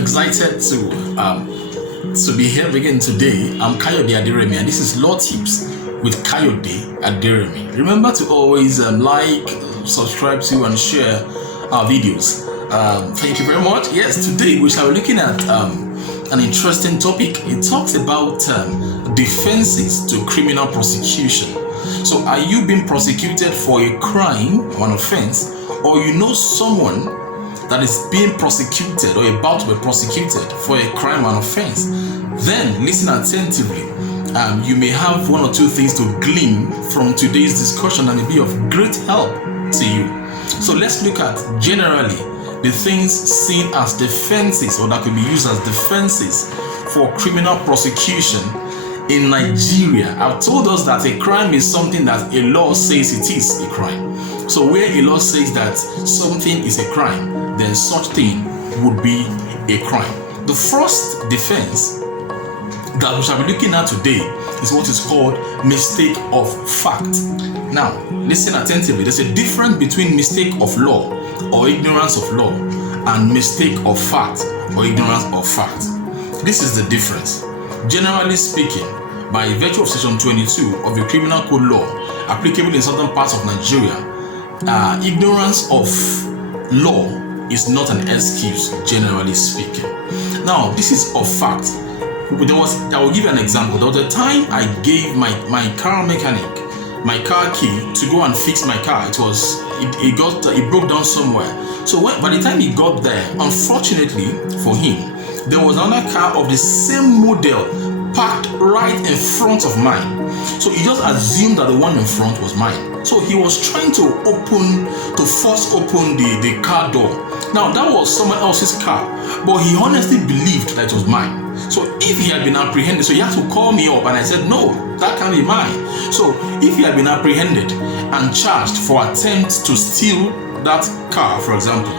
excited to be here again today. I'm Kayode Aderemi, and this is Law Tips with Kayode Aderemi. Remember to always like, subscribe to, and share our videos. Thank you very much. Yes, today we shall be looking at an interesting topic. It talks about defenses to criminal prosecution. So, are you being prosecuted for a crime or an offense, or you know someone that is being prosecuted or about to be prosecuted for a crime or an offense? Then listen attentively. You may have one or two things to glean from today's discussion that may be of great help to you. So let's look at generally the things seen as defenses, or that could be used as defenses for criminal prosecution in Nigeria. I've told us that a crime is something that a law says it is a crime. So where a law says that something is a crime, then such thing would be a crime. The first defense that we shall be looking at today is what is called mistake of fact. Now, listen attentively. There's a difference between mistake of law or ignorance of law and mistake of fact or ignorance of fact. This is the difference. Generally speaking, by virtue of section 22 of the criminal code law applicable in certain parts of Nigeria, ignorance of law is not an excuse, generally speaking. Now, this is of fact. I will give you an example. There was a time I gave my car mechanic my car key to go and fix my car. It broke down somewhere. So by the time he got there, unfortunately for him, there was another car of the same model parked right in front of mine. So he just assumed that the one in front was mine. So he was trying to force open the car door. Now that was someone else's car, but he honestly believed that it was mine. So if he had been apprehended, so he had to call me up, and I said, no, that can't be mine. So if he had been apprehended and charged for attempt to steal that car, for example,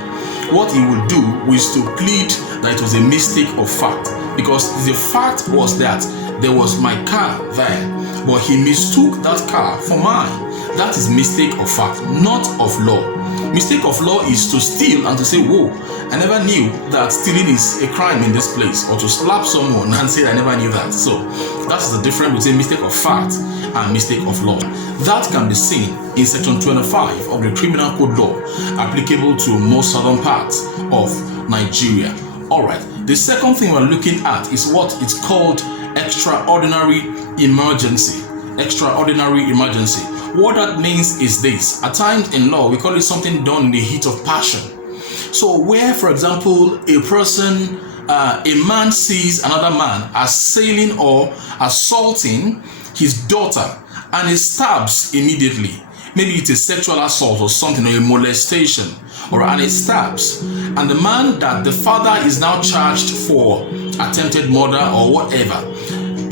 what he would do was to plead that it was a mistake of fact, because the fact was that there was my car there, but he mistook that car for mine. That is mistake of fact, not of law. Mistake of law is to steal and to say, whoa, I never knew that stealing is a crime in this place, or to slap someone and say I never knew that. So that's the difference between mistake of fact and mistake of law. That can be seen in section 25 of the criminal code law applicable to most southern parts of Nigeria. Alright, the second thing we're looking at is what is called extraordinary emergency. Extraordinary emergency. What that means is this. At times in law, we call it something done in the heat of passion. So where, for example, a man sees another man assailing or assaulting his daughter, and he stabs immediately. Maybe it's a sexual assault or something, or a molestation, and he stabs. And the man that the father is now charged for attempted murder or whatever,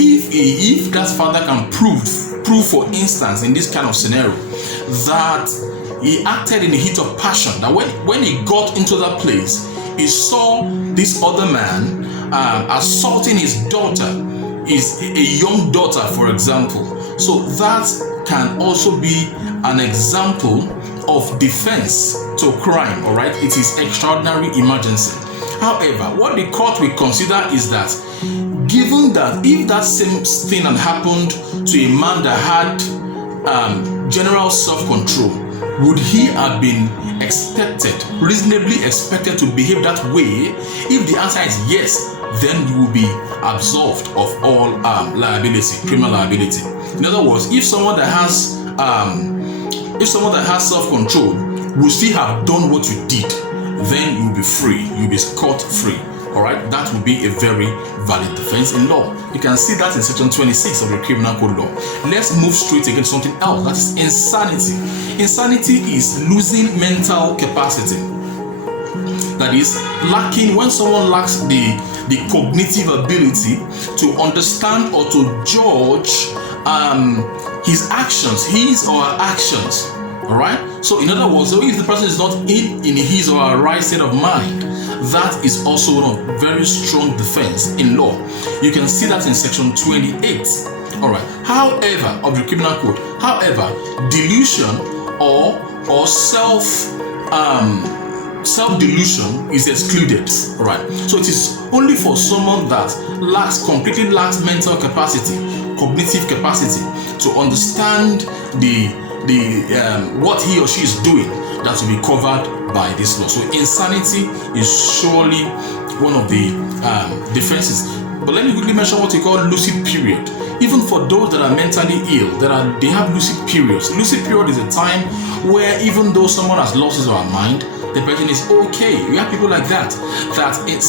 if that father can prove, for instance, in this kind of scenario, that he acted in the heat of passion, that when he got into that place, he saw this other man assaulting his daughter, a young daughter, for example. So that can also be an example of defense to crime, all right? It is extraordinary emergency. However, what the court will consider is that, given that if that same thing had happened to a man that had general self-control, would he have been reasonably expected to behave that way? If the answer is yes, then you will be absolved of all liability, criminal liability. In other words, if someone that has self-control will still have done what you did, then you'll be free. You'll be scot-free. All right, that will be a very valid defense in law. You can see that in section 26 of the criminal code law. Let's move straight against something else. That is insanity. Insanity is losing mental capacity. That is lacking, when someone lacks the cognitive ability to understand or to judge his actions, his or her actions. All right. So in other words, if the person is not in his or her right state of mind, that is also one of very strong defense in law. You can see that in section 28. All right. However, of the criminal code. However, delusion or self self-delusion is excluded. All right. So it is only for someone that completely lacks mental capacity, cognitive capacity to understand what he or she is doing that will be covered by this law. So insanity is surely one of the defenses. But let me quickly mention what we call lucid period. Even for those that are mentally ill, they have lucid periods. Lucid period is a time where even though someone has lost his or her mind, the person is okay. We have people like that at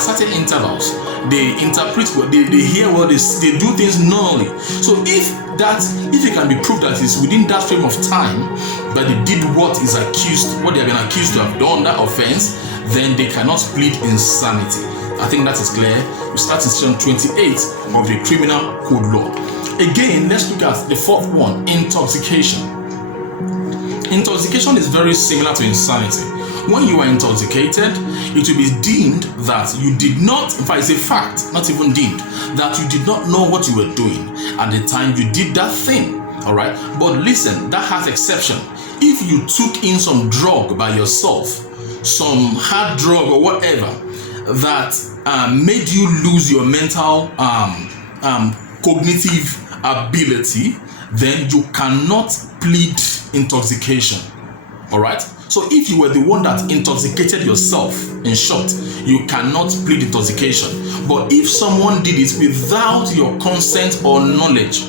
certain intervals, they interpret what they hear, what they do things normally. So if it can be proved that it's within that frame of time that they did what they have been accused to have done, that offense, then they cannot plead insanity. I think that is clear. We start in section 28 of the Criminal Code Law. Again, let's look at the fourth one, intoxication. Intoxication is very similar to insanity. When you are intoxicated, it will be deemed that you did not, in fact, it's a fact, not even deemed, that you did not know what you were doing at the time you did that thing. All right. But listen, that has exception. If you took in some drug by yourself, some hard drug or whatever, that made you lose your mental cognitive ability, then you cannot plead intoxication. All right. So if you were the one that intoxicated yourself, in short, you cannot plead intoxication. But if someone did it without your consent or knowledge,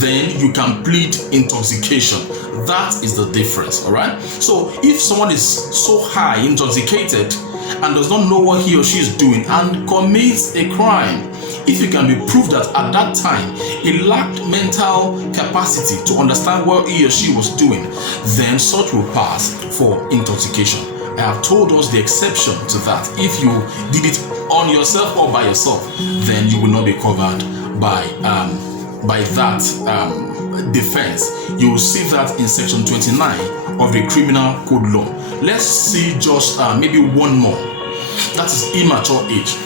then you can plead intoxication. That is the difference. All right. So if someone is so high, intoxicated, and does not know what he or she is doing and commits a crime, if it can be proved that at that time he lacked mental capacity to understand what he or she was doing, then such will pass for intoxication. I have told us the exception to that. If you did it on yourself or by yourself, then you will not be covered by that defense. You will see that in section 29 of the Criminal Code Law. Let's see just maybe one more. That is immature age.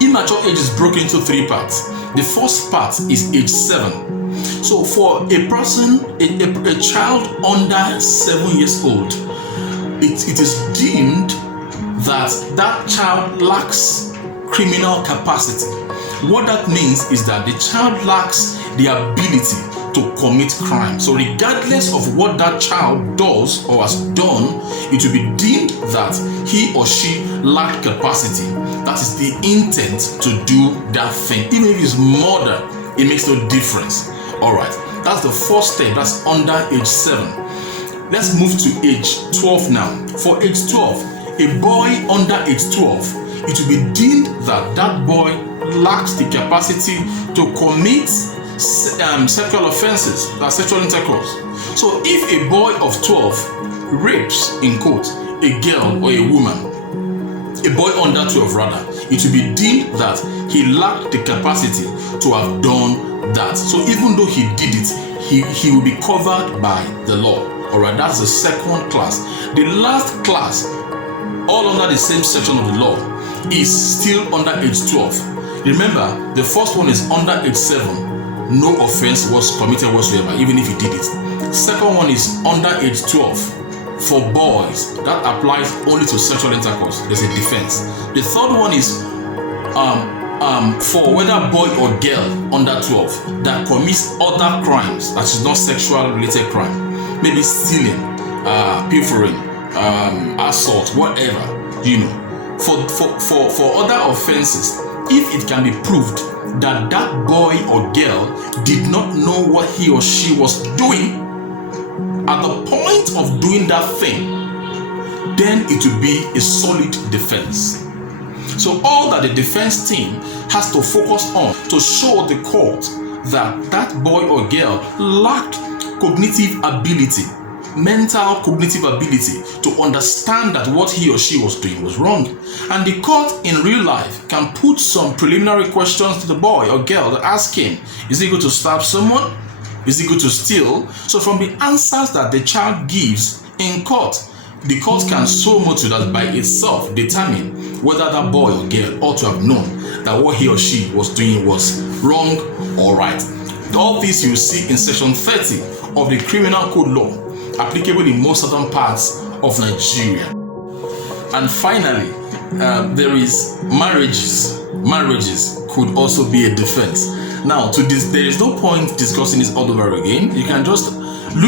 Immature age is broken into three parts. The first part is age 7. So for a person, a child under 7 years old, it is deemed that child lacks criminal capacity. What that means is that the child lacks the ability to commit crime. So regardless of what that child does or has done, it will be deemed that he or she lacked capacity. That is the intent to do that thing. Even if it's murder, it makes no difference. All right, that's the first step. That's under age 7. Let's move to age 12 now. For age 12, a boy under age 12, it will be deemed that boy lacks the capacity to commit sexual offenses, that's sexual intercourse. So if a boy of 12 rapes, in quote, a girl or a woman, a boy under 12 rather, it will be deemed that he lacked the capacity to have done that. So even though he did it, he will be covered by the law. All right, that's the second class. The last class, all under the same section of the law, is still under age 12. Remember, the first one is under age 7. No offense was committed whatsoever, even if he did it. Second one is under age 12. For boys, that applies only to sexual intercourse. There's a defense. The third one is for whether boy or girl under 12 that commits other crimes that is not sexual related crime, maybe stealing, pilfering, assault, whatever, For other offenses, if it can be proved that boy or girl did not know what he or she was doing at the point of doing that thing, then it will be a solid defense. So all that the defense team has to focus on to show the court that boy or girl lacked cognitive ability, mental cognitive ability to understand that what he or she was doing was wrong. And the court in real life can put some preliminary questions to the boy or girl to ask him, is he going to stab someone? Is he going to steal? So from the answers that the child gives in court, the court can so much that by itself determine whether that boy or girl ought to have known that what he or she was doing was wrong or right. All this you see in section 30 of the Criminal Code Law, applicable in most southern parts of Nigeria. And finally, there is marriages. Marriages could also be a defense. Now, to this, there is no point discussing this all over again. You can just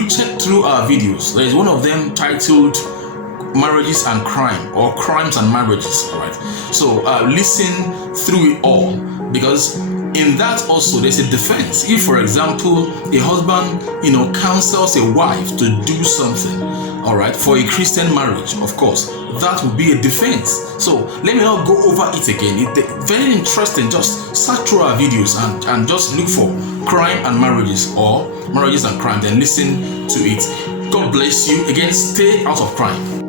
check through our videos. There is one of them titled "Marriages and Crime" or "Crimes and Marriages." All right. So listen through it all, because in that also there's a defense. If, for example, a husband, counsels a wife to do something, all right, for a Christian marriage, of course, that would be a defense. So let me not go over it again. It's very interesting. Just search through our videos and just look for "Crime and Marriages" or "Marriages and Crime," then listen to it. God bless you. Again, stay out of crime.